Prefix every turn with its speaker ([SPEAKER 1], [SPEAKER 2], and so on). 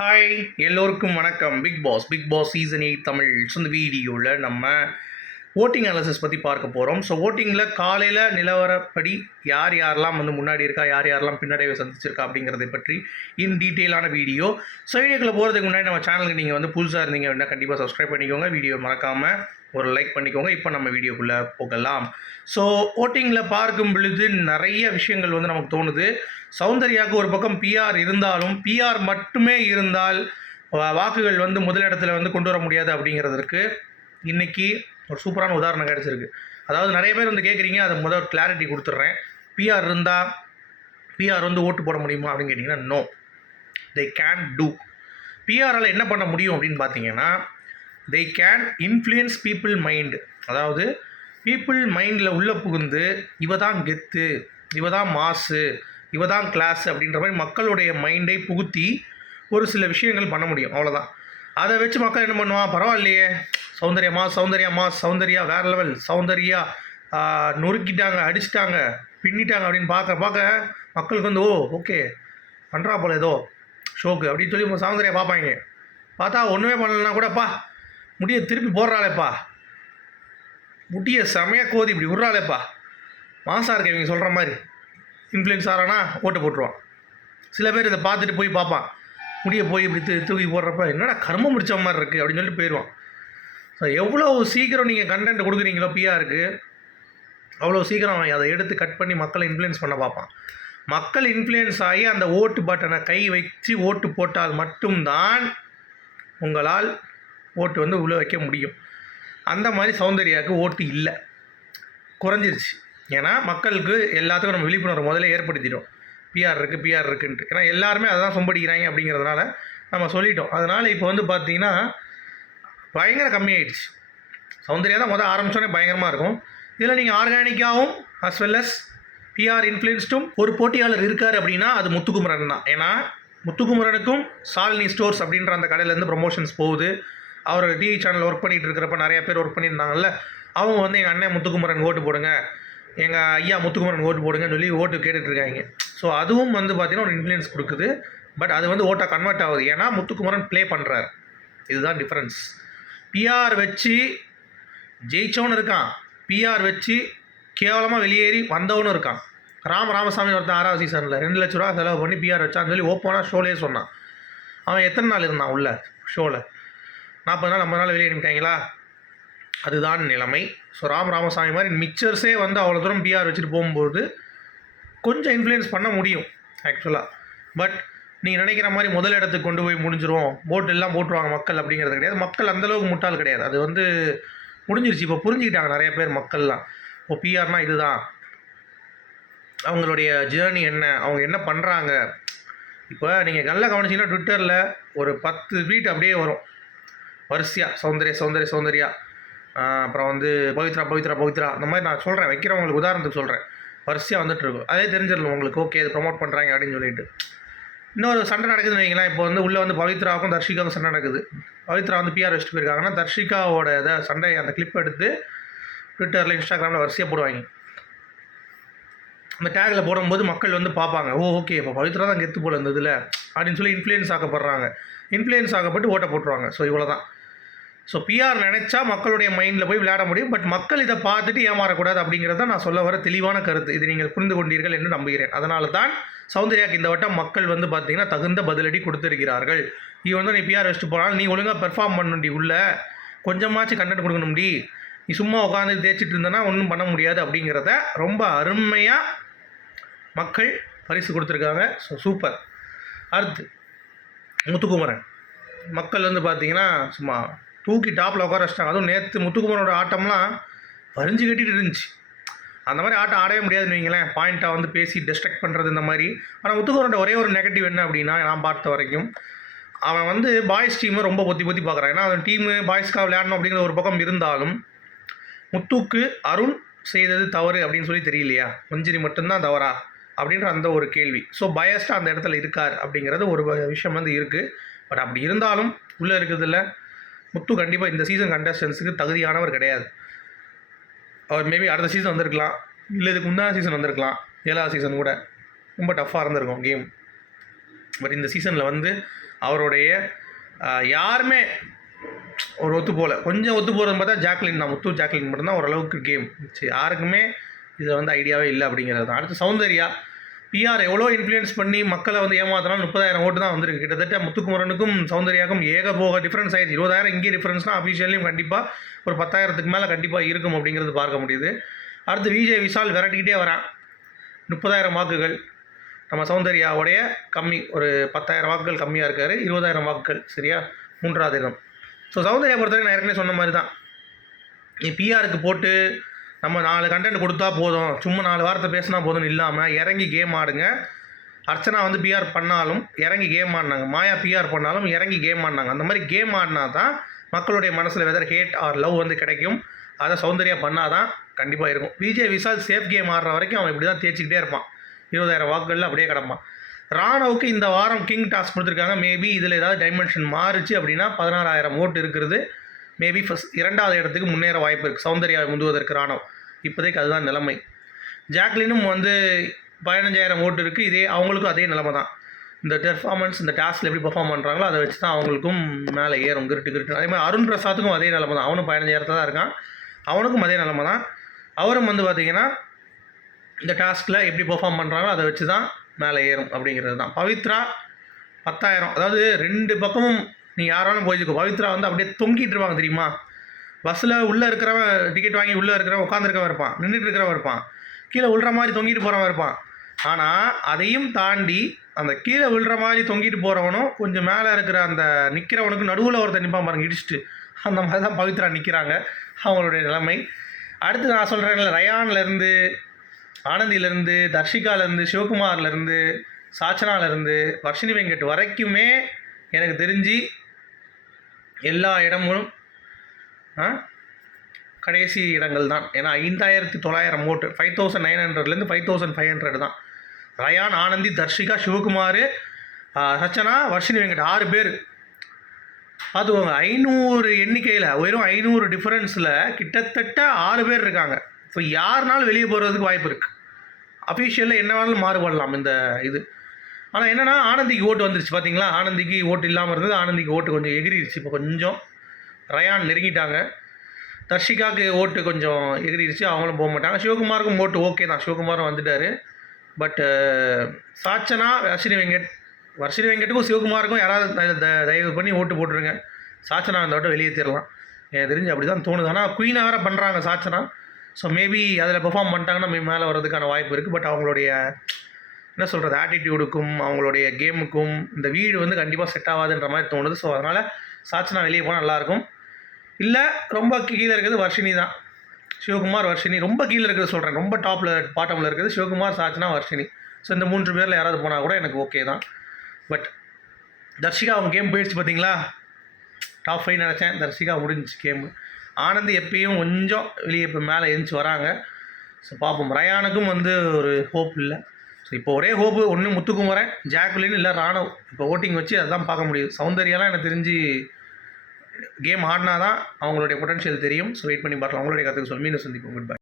[SPEAKER 1] Hi எல்லோருக்கும் வணக்கம். Bigg Boss Bigg Boss season eight Tamil. இந்த வீடியோவில் நம்ம ஓட்டிங் அனாலிசிஸ் பற்றி பார்க்க போகிறோம் ஸோ ஓட்டிங்கில் காலையில் நிலவரப்படி யார் யாரெல்லாம் வந்து முன்னாடி இருக்கா யார் யாரெல்லாம் பின்னடைவை சந்திச்சிருக்கா அப்படிங்கிறத பற்றி இன் டீட்டெயிலான வீடியோ. ஸோ வீடியோக்குள்ள போகிறதுக்கு முன்னாடி நம்ம சேனலுக்கு நீங்கள் வந்து புதுசாக இருந்தீங்க அப்படின்னா கண்டிப்பாக சப்ஸ்கிரைப் பண்ணிக்கோங்க. வீடியோ மறக்காமல் ஒரு லைக் பண்ணிக்கோங்க. இப்போ நம்ம வீடியோக்குள்ளே போகலாம். ஸோ ஓட்டிங்கில் பார்க்கும் பொழுது நிறைய விஷயங்கள் வந்து நமக்கு தோணுது. சௌந்தர்யாவுக்கு ஒரு பக்கம் பிஆர் இருந்தாலும் பிஆர் மட்டுமே இருந்தால் வாக்குகள் வந்து முதலிடத்தில் வந்து கொண்டு வர முடியாது அப்படிங்கிறதுக்கு இன்னைக்கு ஒரு சூப்பரான உதாரணம் கிடச்சிருக்கு. அதாவது நிறைய பேர் வந்து கேட்குறீங்க அதை முதல் கிளாரிட்டி கொடுத்துட்றேன். பிஆர் இருந்தால் பிஆர் வந்து ஓட்டு போட முடியுமா? அப்படின்னு கேட்டிங்கன்னா நோ தே கேன் டூ பிஆரால் என்ன பண்ண முடியும் அப்படின்னு பார்த்தீங்கன்னா they can influence people mind அதாவது பீப்புள் மைண்டில் உள்ளே புகுந்து இவ தான் கெத்து இவ தான் மாசு இவ தான் கிளாஸ் அப்படின்ற மாதிரி மக்களுடைய மைண்டை புகுத்தி ஒரு சில விஷயங்கள் பண்ண முடியும். அவ்வளோதான் அதை வச்சு மக்கள் என்ன பண்ணுவான் பரவாயில்லையே சௌந்தர்யமா சௌந்தர்யமா சௌந்தர்யா வேற லெவல் சௌந்தர்யா நொறுக்கிட்டாங்க அடிச்சிட்டாங்க பின்னிட்டாங்க அப்படின்னு பார்க்க பார்க்க மக்களுக்கு வந்து ஓ ஓகே பண்ணுறா போல் ஏதோ ஷோக்கு அப்படின்னு சொல்லி சௌந்தர்யா பார்ப்பாங்க. பார்த்தா ஒன்றுமே பண்ணலன்னா கூடப்பா முடிய திருப்பி போடுறாளேப்பா. முடிய செமையாக கோதி இப்படி விட்றாளேப்பா. மாசாக இருக்க இவங்க சொல்கிற மாதிரி. இன்ஃப்ளூயன்ஸ் ஆகிறானா ஓட்டு போட்டுருவான். சில பேர் இதை பார்த்துட்டு போய் பார்ப்பான். முடிய போய் இப்படி தூ- தூக்கி போடுறப்ப என்னடா கர்மம் முடிச்ச மாதிரி இருக்குது அப்படின்னு சொல்லிட்டு போயிடுவான் ஸோ எவ்வளோ சீக்கிரம் நீங்கள் கண்டென்ட் கொடுக்குறீங்களோ பிஆருக்கு அவ்வளோ சீக்கிரம் அவன் அதை எடுத்து கட் பண்ணி மக்களை இன்ஃப்ளூயன்ஸ் பண்ண பார்ப்பான். மக்கள் இன்ஃப்ளூயன்ஸ் ஆகி அந்த ஓட்டு பட்டனை கை வச்சு ஓட்டு போட்டால் மட்டும்தான் உங்களால் ஓட்டு வந்து உள்ளே வைக்க முடியும். அந்த மாதிரி சௌந்தர்யாவுக்கு ஓட்டு இல்லை. குறைஞ்சிருச்சு. ஏன்னா மக்களுக்கு எல்லாத்துக்கும் நம்ம விழிப்புணர்வு முதல்ல ஏற்படுத்திட்டோம். பிஆர் இருக்குது பிஆர் இருக்குன்ட்டு. ஏன்னா எல்லாருமே அதை தான் சொம்படிக்கிறாங்க அப்படிங்கிறதுனால நம்ம சொல்லிட்டோம். அதனால் இப்போ வந்து பார்த்திங்கன்னா பயங்கர கம்மியாயிடுச்சு. சௌந்தர்யா தான் முதல் ஆரம்பிச்சோன்னே பயங்கரமாக இருக்கும். இதில் நீங்கள் ஆர்கானிக்காகவும் அஸ் வெல் அஸ் பிஆர் இன்ஃப்ளூயன்ஸ்டும் ஒரு போட்டியாளர் இருக்கார் அப்படின்னா அது முத்துக்குமரன் தான். ஏன்னா முத்துக்குமரனுக்கும் சாலினி ஸ்டோர்ஸ் அப்படின்ற அந்த கடையிலேருந்து ப்ரொமோஷன்ஸ் போகுது. அவர் டிவி சேனல் ஒர்க் பண்ணிட்டு இருக்கிறப்ப நிறைய பேர் ஒர்க் பண்ணியிருந்தாங்கல்ல அவங்க வந்து எங்கள் அண்ணன் முத்துக்குமரன் ஓட்டு போடுங்க எங்கள் ஐயா முத்துக்குமரன் ஓட்டு போடுங்கன்னு சொல்லி ஓட்டு கேட்டுட்ருக்காங்க ஸோ அதுவும் வந்து பார்த்தீங்கன்னா ஒரு இன்ஃப்ளூயன்ஸ் கொடுக்குது. பட் அது வந்து ஓட்டாக கன்வெர்ட் ஆகுது. ஏன்னா முத்துக்குமரன் ப்ளே பண்ணுறாரு இதுதான் டிஃப்ரென்ஸ் பிஆர் வச்சு ஜெயிச்சவனு இருக்கான். பிஆர் வச்சு கேவலமாக வெளியேறி வந்தவனும் இருக்கான். ராம ராமசாமி ஒருத்தன் ஆறாவது சீசனில் ரெண்டு லட்ச ரூபா செலவு பண்ணி பிஆர் வச்சான்னு சொல்லி ஓப்பனாக ஷோலேயே சொன்னான். அவன் எத்தனை நாள் இருந்தான் உள்ள ஷோவில் நாற்பது நாள் ஐம்பது நாள் வெளியே அனுப்பிட்டாங்களா அதுதான் நிலைமை. ஸோ ராம் ராமசாமி மாதிரி மிக்சர்ஸே வந்து அவ்வளோ தூரம் பிஆர் வச்சுட்டு போகும்போது கொஞ்சம் இன்ஃப்ளூயன்ஸ் பண்ண முடியும் ஆக்சுவலாக பட் நீங்கள் நினைக்கிற மாதிரி முதல் இடத்துக்கு கொண்டு போய் முடிஞ்சிரும். போட்டு எல்லாம் போட்டுருவாங்க மக்கள் அப்படிங்கிறது கிடையாது. மக்கள் அந்தளவுக்கு முட்டாள் கிடையாது. அது வந்து முடிஞ்சிருச்சு. இப்போ புரிஞ்சுக்கிட்டாங்க நிறைய பேர் மக்கள்லாம். இப்போ பிஆர்னால் இதுதான். அவங்களுடைய ஜேர்னி என்ன? அவங்க என்ன பண்ணுறாங்க இப்போ நீங்கள் நல்லா கவனிச்சிங்கன்னா ட்விட்டரில் ஒரு பத்து ட்வீட் அப்படியே வரும். வரிசையாக சௌந்தர்யா சௌந்தர்யா சௌந்தர்யா. அப்புறம் வந்து பவித்ரா பவித்ரா பவித்ரா. அந்த மாதிரி நான் சொல்கிறேன் வைக்கிறவங்களுக்கு உதாரணத்துக்கு சொல்கிறேன் வரிசையாக வந்துட்டுருக்கும் அதே தெரிஞ்சிடலாம் உங்களுக்கு. ஓகே இது ப்ரொமோட் பண்ணுறாங்க அப்படின்னு சொல்லிட்டு. இன்னொரு சண்டை நடக்குதுன்னு வைங்களேன். இப்போ வந்து உள்ளே வந்து பவித்ராவுக்கும் தர்ஷிகாவுக்கும் சண்டை நடக்குது. பவித்ரா வந்து பிஆர் வச்சுட்டு போயிருக்காங்கன்னா தர்ஷிகாவோட இதை சண்டை அந்த கிளிப் எடுத்து ட்விட்டரில் இன்ஸ்டாகிராமில் வரிசையாக போடுவாங்க. அந்த டேக்கில் போடும்போது மக்கள் வந்து பார்ப்பாங்க. ஓ ஓகே இப்போ பவித்ரா தான் கெத்து போல இருந்ததுல. அப்படின்னு சொல்லி இன்ஃப்ளூயன்ஸ் ஆக்கப்படுறாங்க. இன்ஃப்ளூயன்ஸ் ஆக்கப்பட்டு ஓட்டை போட்டுருவாங்க. ஸோ இவ்வளோ தான் ஸோ பிஆர் நினச்சா மக்களுடைய மைண்டில் போய் விளையாட முடியும். பட் மக்கள் இதை பார்த்துட்டு ஏமாறக்கூடாது அப்படிங்கிறத நான் சொல்ல வர தெளிவான கருத்து. இது நீங்கள் புரிந்து கொண்டீர்கள் என்று நம்புகிறேன். அதனால தான் சௌந்தர்யாக்கு இந்த வட்டம் மக்கள் வந்து பார்த்தீங்கன்னா தகுந்த பதிலடி கொடுத்துருக்கிறார்கள். நீ வந்து நீ பிஆர் வச்சுட்டு போனாலும் நீ ஒழுங்காக பெர்ஃபார்ம் பண்ணணும்டி உள்ள. கொஞ்சமாச்சும் கண்டென்ட் கொடுக்கணும்டி. நீ சும்மா உட்காந்து தேய்ச்சிட்டு இருந்தனா ஒன்றும் பண்ண முடியாது அப்படிங்கிறத ரொம்ப அருமையாக மக்கள் பரிசு கொடுத்துருக்காங்க. ஸோ சூப்பர் அடுத்து முத்துக்குமரன். மக்கள் வந்து பார்த்தீங்கன்னா சும்மா தூக்கி டாப்பில் உட்கார வச்சிட்டாங்க. அதுவும் நேற்று முத்துக்குமரோட ஆட்டம்லாம் வரிஞ்சு கட்டிட்டு இருந்துச்சு. அந்த மாதிரி ஆட்டம் ஆடவே முடியாதுன்னு வைங்களேன். பாயிண்ட்டாக வந்து பேசி டிஸ்ட்ரக்ட் பண்ணுறது இந்த மாதிரி. ஆனால் முத்துக்குமரோட ஒரே ஒரு நெகட்டிவ் என்ன அப்படின்னா நான் பார்த்த வரைக்கும் அவன் வந்து பாய்ஸ் டீமை ரொம்ப பொத்தி பொத்தி பார்க்குறான். ஏன்னா அவன் டீமு பாய்ஸ்க்காக விளையாடணும் அப்படிங்கிற ஒரு பக்கம் இருந்தாலும் முத்துக்கு அருண் செய்தது தவறு அப்படின்னு சொல்லி தெரியலையா? மஞ்சரி மட்டும்தான் தவறா? அப்படின்ற அந்த ஒரு கேள்வி. ஸோ பயஸ்டாக அந்த இடத்துல இருக்கார் அப்படிங்கிறது ஒரு விஷயம் வந்து இருக்குது பட் அப்படி இருந்தாலும் உள்ளே இருக்கிறதுல முத்து கண்டிப்பாக இந்த சீசன் கண்டஸ்டன்ஸுக்கு தகுதியானவர் கிடையாது. அவர் மேபி அடுத்த சீசன் வந்திருக்கலாம். இல்லை இதுக்கு முந்தான சீசன் வந்திருக்கலாம். ஏழாவது சீசன் கூட. ரொம்ப டஃப்பாக இருந்திருக்கும் கேம் பட் இந்த சீசனில் வந்து அவருடைய யாருமே ஒரு ஒத்து போகல கொஞ்சம் ஒத்து போகிறது பார்த்தா ஜாக்லின் தான். முத்து ஜாக்லின் மட்டும்தான் ஓரளவுக்கு கேம் யாருக்குமே இதில் வந்து ஐடியாவே இல்லை அப்படிங்கிறது தான். அடுத்து சௌந்தர்யா. பிஆர் எவ்வளோ இன்ஃப்ளூயன்ஸ் பண்ணி மக்களை வந்து ஏமாத்தினாலும் முப்பதாயிரம் ஓட்டு தான் வந்திருக்கு. கிட்டத்தட்ட முத்துக்குமரனுக்கும் சௌந்தர்யாக்கும் ஏகபோக டிஃப்ரென்ஸ் ஆயிடுச்சு. இருபதாயிரம் இங்கே டிஃப்ரென்ஸ்னால் அஃபிஷியல்லையும் கண்டிப்பாக ஒரு பத்தாயிரத்துக்கு மேலே கண்டிப்பாக இருக்கும் அப்படிங்கிறது பார்க்க முடியுது. அடுத்து விஜய் விஷால் விரட்டிக்கிட்டே வரான் முப்பதாயிரம் வாக்குகள். நம்ம சௌந்தர்யாவுடைய கம்மி ஒரு பத்தாயிரம் வாக்குகள் கம்மியாக இருக்கார். இருபதாயிரம் வாக்குகள் சரியா? மூன்றாவது இடம். ஸோ சௌந்தர்யா பொறுத்தவரைக்கும் நான் ஏற்கனவே சொன்ன மாதிரி தான் நீ பிஆருக்கு போட்டு நம்ம நாலு கண்டென்ட் கொடுத்தா போதும். சும்மா நாலு வாரத்தை பேசினா போதும் இல்லாமல் இறங்கி கேம் ஆடுங்க. அர்ச்சனா வந்து பிஆர் பண்ணாலும் இறங்கி கேம் ஆடினாங்க. மாயா பிஆர் பண்ணாலும் இறங்கி கேம் ஆடினாங்க. அந்த மாதிரி கேம் ஆடினா தான் மக்களுடைய மனசில் வெதர் ஹேட் ஆர் லவ் வந்து கிடைக்கும். அதை சௌந்தர்யா பண்ணால் தான் கண்டிப்பாக இருக்கும் விஜய் விஷால் சேஃப் கேம் ஆடுற வரைக்கும் அவன் இப்படி தான் தேய்ச்சிக்கிட்டே இருப்பான். இருபதாயிரம் வாக்குகளில் அப்படியே கிடப்பான். ராணுவுக்கு இந்த வாரம் கிங் டாஸ்க் கொடுத்துருக்காங்க. மேபி இதில் ஏதாவது டைமென்ஷன் மாறுச்சு அப்படின்னா பதினாறாயிரம் ஓட்டு இருக்கிறது. மேபி ஃபஸ்ட் இரண்டாவது இடத்துக்கு முன்னேற வாய்ப்பு இருக்குது சௌந்தர்யா முந்துவதற்கு ராணம் இப்போதைக்கு அதுதான் நிலைமை. ஜாக்லினும் வந்து பதினஞ்சாயிரம் ஓட்டு இருக்குது இதே அவங்களுக்கும் அதே நிலைமை தான். இந்த பெர்ஃபார்மன்ஸ் இந்த டாஸ்கில் எப்படி பெர்ஃபார்ம் பண்ணுறாங்களோ அதை வச்சு தான் அவங்களுக்கும் மேலே ஏறும். கிருட்டு கிருட்டு அதே மாதிரி அருண் பிரசாத்துக்கும் அதே நிலமை தான். அவனும் பதினஞ்சாயிரத்தில் தான் இருக்கான். அவனுக்கும் அதே நிலமை தான். அவரும் வந்து பார்த்திங்கன்னா இந்த டாஸ்கில் எப்படி பெர்ஃபார்ம் பண்ணுறாங்களோ அதை வச்சு தான் மேலே ஏறும் அப்படிங்கிறது தான். பவித்ரா பத்தாயிரம். அதாவது ரெண்டு பக்கமும் நீ யாராலும் போயிக்கோ பவித்ரா வந்து அப்படியே தொங்கிட்டு இருப்பாங்க தெரியுமா? பஸ்ஸில் உள்ளே இருக்கிறவன் டிக்கெட் வாங்கி உள்ளே இருக்கிறவன் உட்காந்துருக்கவன் இருப்பான். நின்றுட்டு இருக்கிறவன் இருப்பான். கீழே விழுற மாதிரி தொங்கிட்டு போகிறவன் இருப்பான். ஆனால் அதையும் தாண்டி அந்த கீழே விழுற மாதிரி தொங்கிட்டு போகிறவனும் கொஞ்சம் மேலே இருக்கிற அந்த நிற்கிறவனுக்கு நடுவில் ஒருத்தர் நிற்பான் பாருங்க இடிச்சிட்டு. அந்த மாதிரி தான் பவித்ரா நிற்கிறாங்க அவங்களுடைய நிலைமை. அடுத்து நான் சொல்கிறேன்ல ரயான்லேருந்து ஆனந்திலேருந்து தர்ஷிகாலேருந்து சிவகுமார்லேருந்து சாச்சனாலேருந்து வர்ஷினி வெங்கட் வரைக்குமே எனக்கு தெரிஞ்சு எல்லா இடமும் ஆ, கடைசி இடங்கள் தான் ஏன்னா ஐந்தாயிரத்தி தொள்ளாயிரம் ஓட்டு. ஃபைவ் தௌசண்ட் நைன் ஹண்ட்ரட்லேருந்து ஃபைவ் தௌசண்ட் ஃபைவ் ஹண்ட்ரட் தான். ரயான் ஆனந்தி தர்ஷிகா சிவகுமார் சச்சனா வர்ஷினி வெங்கட் ஆறு பேர். பார்த்துக்கோங்க ஐநூறு எண்ணிக்கையில் வெறும் ஐநூறு டிஃப்ரென்ஸில் கிட்டத்தட்ட ஆறு பேர் இருக்காங்க. ஸோ யாருனாலும் வெளியே போகிறதுக்கு வாய்ப்பு இருக்குது அஃபிஷியலில் என்ன வேணாலும் மாறுபடலாம் இந்த இது. ஆனால் என்னென்னா ஆனந்திக்கு ஓட்டு வந்துருச்சு பார்த்தீங்களா ஆனந்திக்கு ஓட்டு இல்லாமல் இருந்தது. ஆனந்திக்கு ஓட்டு கொஞ்சம் எகிரிடுச்சு இப்போ கொஞ்சம் ரயான் நெருங்கிட்டாங்க. தர்ஷிகாவுக்கு ஓட்டு கொஞ்சம் எகிரிடுச்சு அவங்களும் போக மாட்டாங்க. சிவகுமாருக்கும் ஓட்டு ஓகே தான். சிவகுமாரும் வந்துட்டார். பட்டு சாச்சனா வர்ஷினி வெங்கட் வர்ஷினி வெங்கட்டுக்கும் சிவகுமாருக்கும் யாராவது தயவு பண்ணி ஓட்டு போட்டுருங்க. சாச்சனா அந்த வட்டம் வெளியே தரலாம். எனக்கு தெரிஞ்சு அப்படி தான் தோணுது ஆனால் குயினாக வேறு பண்ணுறாங்க சாச்சனா. ஸோ மேபி அதில் பெர்ஃபார்ம் பண்ணிட்டாங்கன்னா மேலே வர்றதுக்கான வாய்ப்பு இருக்குது பட் அவங்களுடைய என்ன சொல்கிறது ஆட்டிடியூடுக்கும் அவங்களுடைய கேமுக்கும் இந்த வீடு வந்து கண்டிப்பாக செட் ஆகாதுன்ற மாதிரி தோணுது. ஸோ அதனால் சாச்சனா வெளியே போனால் நல்லாயிருக்கும் இல்லை ரொம்ப கீழே இருக்கிறது வர்ஷினி தான். சிவகுமார் வர்ஷினி. ரொம்ப கீழே இருக்கிறது சொல்கிறேன் ரொம்ப டாப்பில் பாட்டமில் இருக்கிறது சிவகுமார் சாச்சனா வர்ஷினி. ஸோ இந்த மூன்று பேரில் யாராவது போனால் கூட எனக்கு ஓகே தான். பட் தர்ஷிகா அவங்க கேம் போயிடுச்சு பார்த்தீங்களா டாப் ஃபைவ் நினச்சேன். தர்ஷிகா முடிஞ்சிச்சு கேமு ஆனந்த் எப்பயும் கொஞ்சம் வெளியே இப்போ மேலே எழுந்துச்சு வராங்க. ஸோ பார்ப்போம் ரயானுக்கும் வந்து ஒரு ஹோப் இல்லை. இப்போ ஒரே ஹோப்பு ஒன்று முத்துக்குமரன் ஜாக்குலின் இல்லை ராணவ் இப்போ ஓட்டிங் வச்சு அதுதான் பார்க்க முடியும். சௌந்தர்யாலாம் எனக்கு தெரிஞ்சு கேம் ஆடினா தான் அவங்களுடைய பொட்டன்ஷியல் தெரியும். ஸோ வெயிட் பண்ணி பார்க்கலாம். அவங்களுடைய கற்றுக்க சொல்லி மீண்டும் சந்திப்போம். Good bye